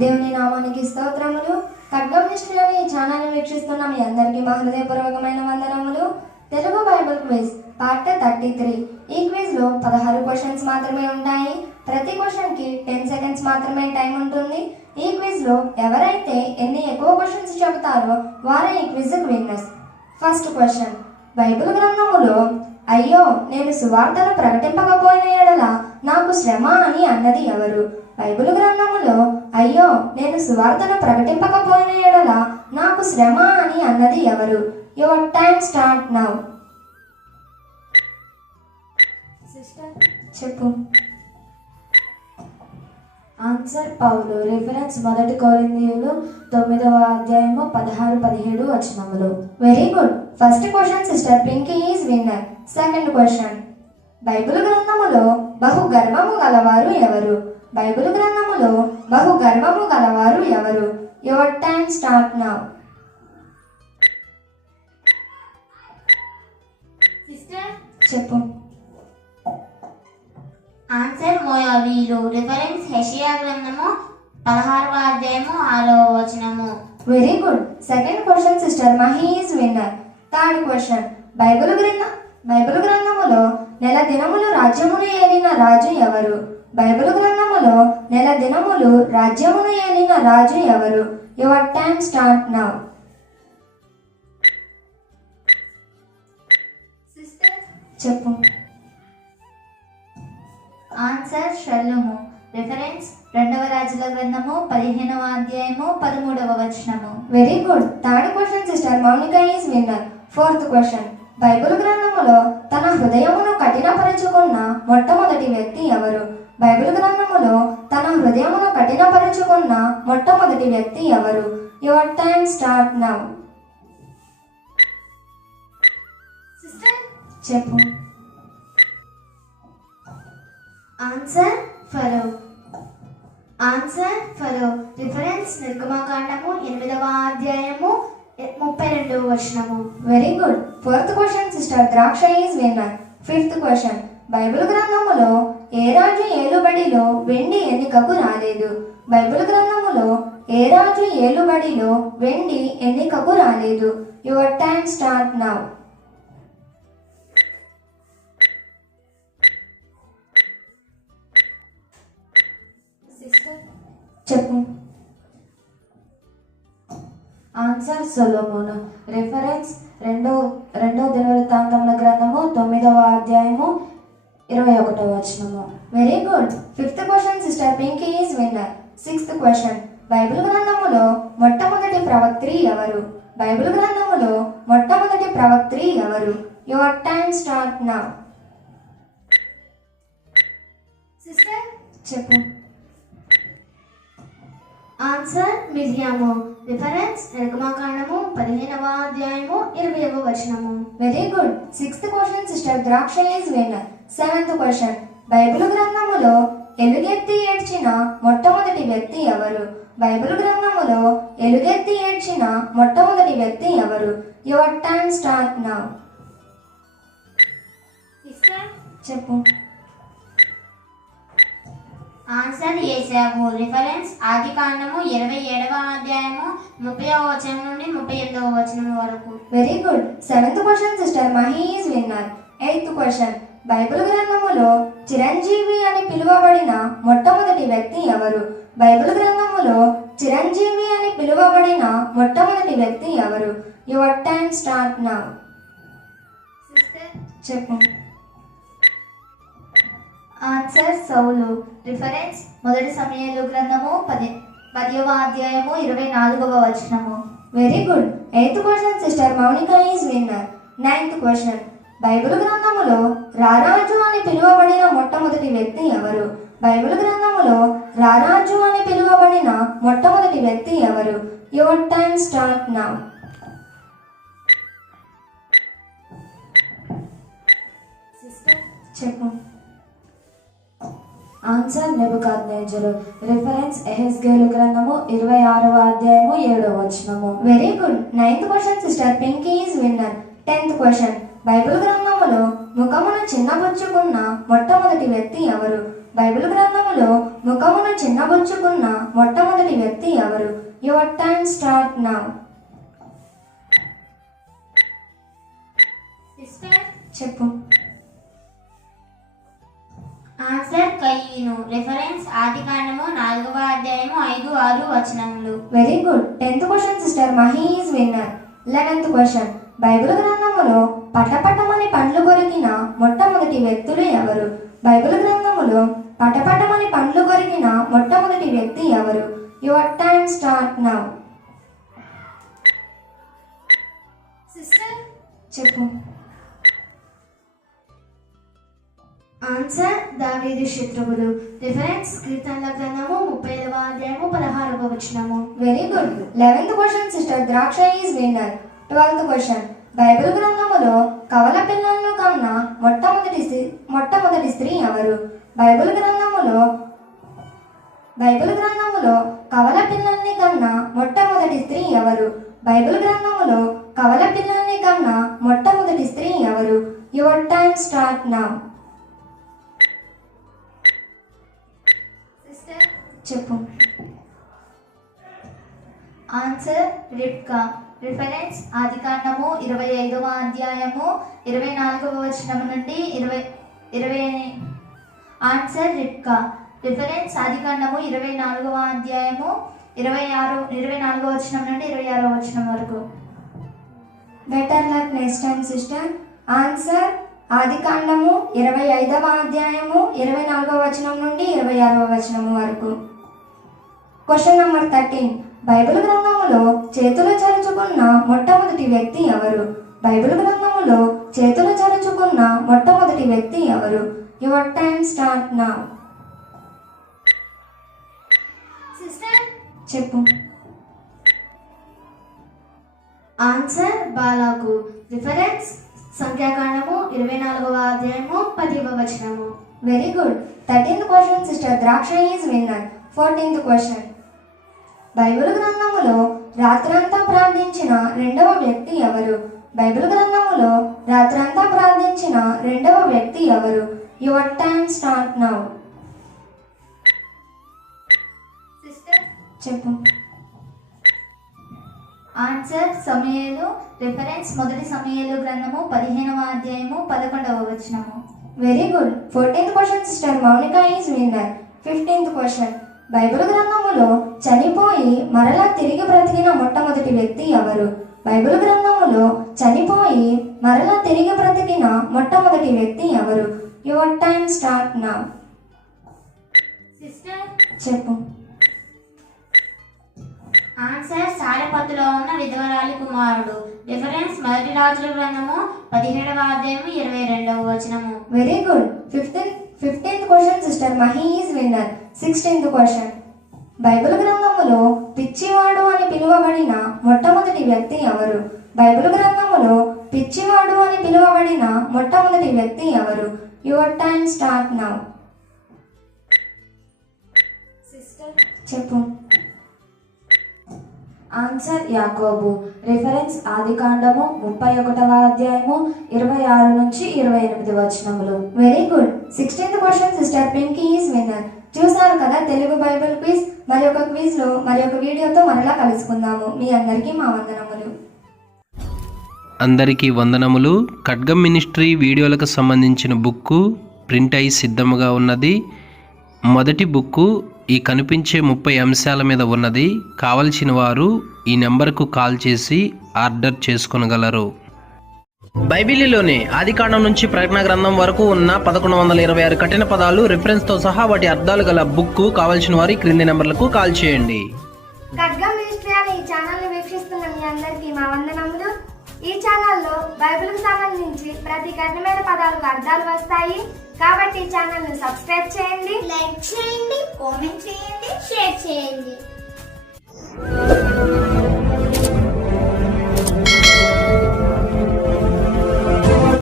దేవుని నామానికి స్తోత్రములు. ఖడ్గం నిష్ఠలోని ఈ ఛానల్ని వీక్షిస్తున్న మీ అందరికీ మా హృదయపూర్వకమైన వందనములు. Telugu bible quiz part thirty three. ఈ క్విజ్లో పదహారు క్వశ్చన్స్ మాత్రమే ఉంటాయి. ప్రతి క్వశ్చన్కి టెన్ సెకండ్స్ మాత్రమే టైం ఉంటుంది. ఈ క్విజ్లో ఎవరైతే ఎన్ని ఎక్కువ క్వశ్చన్స్ చెబుతారో వారే ఈ క్విజ్కి విన్నర్స్. First question. బైబిల్ గ్రంథములో అయ్యో నేను సువార్తను ప్రకటింపకపోయిన ఎడల నాకు శ్రమ అని అన్నది ఎవరు? బైబిల్ గ్రంథములో అయ్యో నేను సువార్తను ప్రకటింపకపోయిన ఎడల నాకు శ్రమ అని అన్నది ఎవరు? Your time start now sister చెప్పు. ఆన్సర్ పౌలు రిఫరెన్స్ మొదటి కొరిందీయులు తొమ్మిదవ అధ్యాయము పదహారు పదిహేడు వచనములు. Very good first question sister Pinky is winner second question bible గ్రంథములో బహు గర్వము గలవారు ఎవరు? బైబిల్ గ్రంథములో బహు గర్వము గలవారు ఎవరు? Your time start now sister చెప్పు. ఆన్సర్ మోయాబీలు రిఫరెన్స్ హెషియా గ్రంథము పదహారవ అధ్యాయము ఆరవ వచనము. Very good second question sister Mahi is winner third question bible గ్రంథం బైబిల్ గ్రంథములో నెల దినములు రాజ్యమును ఏలిన రాజు ఎవరు? బైబిల్ గ్రంథములో నెల దినములు రాజ్యమును ఏలిన రాజు ఎవరు? యువర్ టైం స్టార్ట్ నౌ చెప్పు. ఆన్సర్ షల్లుము. రిఫరెన్స్ రెండవ రాజుల గ్రంథము పదిహేనవ అధ్యాయము పదమూడవ వచనము. Very good third question sister Mounika is winner fourth question bible గ్రంథములో తన హృదయమును కఠినపరుచుకున్న మొట్టమొదటి వ్యక్తి ఎవరు? బైబిల్ గ్రంథములో తన హృదయమును కఠినపరుచుకున్న మొట్టమొదటి వ్యక్తి ఎవరు? Your time start now sister చెప్పు. ఆన్సర్ ఫరో ఆన్సర్ ఫరో రిఫరెన్స్ నిర్గమకాండము ఎనిమిదవ అధ్యాయము ముప్పై రెండవ వచనము. Very good fourth question sister Draksha is winner fifth question bible గ్రంథములో ఏ రాజు ఏలుబడిలో వెండి ఎన్నికకు రాలేదు. బైబిల్ గ్రంథములో ఏ రాజు ఏలుబడిలో వెండి ఎన్నికకు రాలేదు. Your time start now. చెప్పు. ఆన్సర్ సొలోమోను. రిఫరెన్స్ రెండో రెండో దినవృత్తాంతముల గ్రంథము తొమ్మిదవ అధ్యాయము ఇరవై ఒకటవ వచనము. Very good fifth question sister Pinky is winner sixth question bible గ్రంథములో మొట్టమొదటి ప్రవక్త్రి ఎవరు? బైబిల్ గ్రంథములో మొట్టమొదటి ప్రవక్త్రి ఎవరు? Your time start now sister చెప్పు. ఆన్సర్ మిర్యాము రిఫరెన్స్ నిర్గమాకాండము పదిహేనవ అధ్యాయము ఇరవైవ వచనము. Very good sixth question sister Draksha is winner seventh question. Bible గ్రంథములో ఎలుగెత్తి ఏడ్చిన మొట్టమొదటి వ్యక్తి ఎవరు? బైబిల్ గ్రంథములో ఎలుగెత్తి ఏడ్చిన మొట్టమొదటి వ్యక్తి ఎవరు? యువర్ టైం స్టార్ట్ నౌ చెప్పు. ఆన్సర్ ఏసావు రిఫరెన్స్ ఆది కాండము ఇరవై ఏడవ అధ్యాయము ముప్పై వచనం నుండి ముప్పై ఎనిమిదవ వచనం వరకు. Very good seventh question sister Mahi is winner eighth question bible గ్రంథములో చిరంజీవి అని పిలువబడిన మొట్టమొదటి వ్యక్తి ఎవరు? బైబిల్ గ్రంథములో చిరంజీవి అని పిలువబడిన మొట్టమొదటి వ్యక్తి ఎవరు? Your time start now sister చెప్పు. ఆన్సర్ సౌలు. రిఫరెన్స్ మొదటి సమయాలు గ్రంథము పది పదివ అధ్యాయము ఇరవై నాలుగవ వచనము. Very good eighth question sister Mounika is winner ninth question bible గ్రంథములో రారాజు అని పిలువబడిన మొట్టమొదటి వ్యక్తి ఎవరు? బైబిల్ గ్రంథములో రారాజు అని పిలువబడిన మొట్టమొదటి వ్యక్తి ఎవరు? Your time start now. చెప్పు. ఆన్సర్ నెబుకాద్నేజరు. రిఫరెన్స్ ఎహెస్గేలు గ్రంథము ఇరవై ఆరవ అధ్యాయము ఏడవ వచనము. Very good. Ninth question sister. Pinky is winner. Tenth question. Bible గ్రంథములో ముఖమును చిన్నబుచ్చుకున్న మొట్టమొదటి వ్యక్తి ఎవరు? బైబిల్ గ్రంథములో ముఖమును చిన్నబుచ్చుకున్న మొట్టమొదటి వ్యక్తి యువర్ టైమ్ స్టార్ట్ నౌ చెప్పు. ఆన్సర్ కయ్యను. రిఫరెన్స్ ఆది కాండము నాలుగవ అధ్యాయము ఐదు ఆరు వచనములు. Very good tenth question sister Mahi is winner eleventh question bible గ్రంథములో పటపటమని పండ్లు కొరికిన మొట్టమొదటి వ్యక్తులు ఎవరు? బైబిల్ గ్రంథములో పటపటమని పండ్లు కొరికిన మొట్టమొదటి వ్యక్తి ఎవరు? Your time start now. Sister చెప్పు. ఆన్సర్ దావీదు శత్రువులు. రిఫరెన్స్ కీర్తనల గ్రంథము ముప్పై ఐదవ అధ్యాయము పదహారవ వచనము. Very good. Eleventh question sister. Draksha is winner. Twelfth question bible గ్రంథములో కవల పిల్లలను కన్నా మొట్టమొదటి మొట్టమొదటి స్త్రీ ఎవరు? బైబిల్ గ్రంథములో బైబిల్ గ్రంథములో కవల పిల్లల్ని కన్నా మొట్టమొదటి స్త్రీ ఎవరు? బైబిల్ గ్రంథం ఆదికాండము ఇరవై ఐదవ అధ్యాయము ఇరవై నాలుగవ వచనం నుండి ఇరవై ఇరవై ఆన్సర్ రిప్కా రిఫరెన్స్ ఆదికాండము ఇరవై నాలుగవ అధ్యాయము ఇరవై ఆరు ఇరవై నాలుగవ వచనం నుండి ఇరవై ఆరవ వచనం వరకు. Better luck next time sister answer ఆది కాండము ఇరవై ఐదవ అధ్యాయము ఇరవై నాలుగవ వచనం నుండి ఇరవై ఆరవ వచనము వరకు. క్వశ్చన్ నంబర్ థర్టీన్ బైబిల్ గ్రంథములో చేతులు చరుచుకున్న మొట్టమొదటి వ్యక్తి ఎవరు? బైబిల్ గ్రంథములో చేతులు చరుచుకున్న మొట్టమొదటి వ్యక్తి ఎవరు? Your time start now. Sister? చెప్పు. ఆన్సర్ బాలాకు. రిఫరెన్స్ సంఖ్యాకాండము ఇరవై నాలుగవ అధ్యాయము పదివ వచనము. Very good thirteenth question sister Draksha is winner fourteenth question bible గ్రంథములో రాత్రంతా ప్రార్థించిన రెండవ వ్యక్తి ఎవరు? బైబిల్ గ్రంథములో రాత్రంతా ప్రార్థించిన రెండవ వ్యక్తి ఎవరు? Your time start now. Sister చెప్పు. ఆన్సర్ సమయలు రిఫరెన్స్ మొదటి సమయలు గ్రంథము పదిహేనవ అధ్యాయము పదకొండవ వచనము. Very good fourteenth question sister Mounika is winner. Fifteenth question bible గ్రంథములో చనిపోయి మరలా తిరిగి బ్రతికిన మొట్టమొదటి వ్యక్తి ఎవరు? బైబిల్ గ్రంథములో చనిపోయి మరలా తిరిగి బ్రతికిన మొట్టమొదటి వ్యక్తి ఎవరు? Your time start now. Sister? చెప్పు. ఆన్సర్ సారపత్తులో ఉన్న విధవరాలి కుమారుడు. రిఫరెన్స్ మొదటి రాజుల గ్రంథము పదిహేడవ అధ్యాయము ఇరవై రెండవ వచనము. Very good fifteen fifteenth question sister Mahi is winner sixteenth question bible గ్రంథములో పిచ్చివాడు అని పిలువబడిన మొట్టమొదటి వ్యక్తి ఎవరు? బైబిల్ గ్రంథములో పిచ్చివాడు అని పిలువబడిన మొట్టమొదటి వ్యక్తి ఎవరు? Your time start now. Sister? చెప్పు. ఆన్సర్ యాకోబు. రిఫరెన్స్ ఆదికాండము ముప్పై ఒకటవ అధ్యాయము ఇరవై ఆరు నుంచి ఇరవై ఎనిమిది వచనములు. Very good. Sixteenth question sister Pinky is winner. చూసారు కదా తెలుగు బైబిల్ మరి ఒక క్విజ్లో మరి ఒక వీడియోతో మరలా కలుసుకుందాము. మీ అందరికీ మా వందనములు. అందరికీ వందనములు. ఖడ్గం మినిస్ట్రీ వీడియోలకు సంబంధించిన బుక్కు ప్రింట్ అయి సిద్ధముగా ఉన్నది. మొదటి బుక్కు ఈ కనిపించే ముప్పై అంశాల మీద ఉన్నది. కావలసిన వారు ఈ నెంబర్కు కాల్ చేసి ఆర్డర్ చేసుకొనగలరు. బైబిలీలోని ఆదికాండం నుంచి ప్రకటన గ్రంథం వరకు ఉన్న పదకొండు వందల ఇరవై ఆరు కఠిన పదాలు రిఫరెన్స్తో సహా వాటి అర్థాలు గల బుక్కు కావలసిన వారు క్రింది నెంబర్లకు కాల్ చేయండి. ఈ ఛానల్ని వీక్షిస్తున్న మీ అందరికీ మా వందనములు. ఈ ఛానల్లో బైబిల్కి సంబంధించి ప్రతి కఠినమైన పదాలకు అర్థాలు వస్తాయి. కాబట్టి ఈ ఛానల్ని సబ్స్క్రైబ్ చేయండి. లైక్ చేయండి కామెంట్ చేయండి షేర్ చేయండి.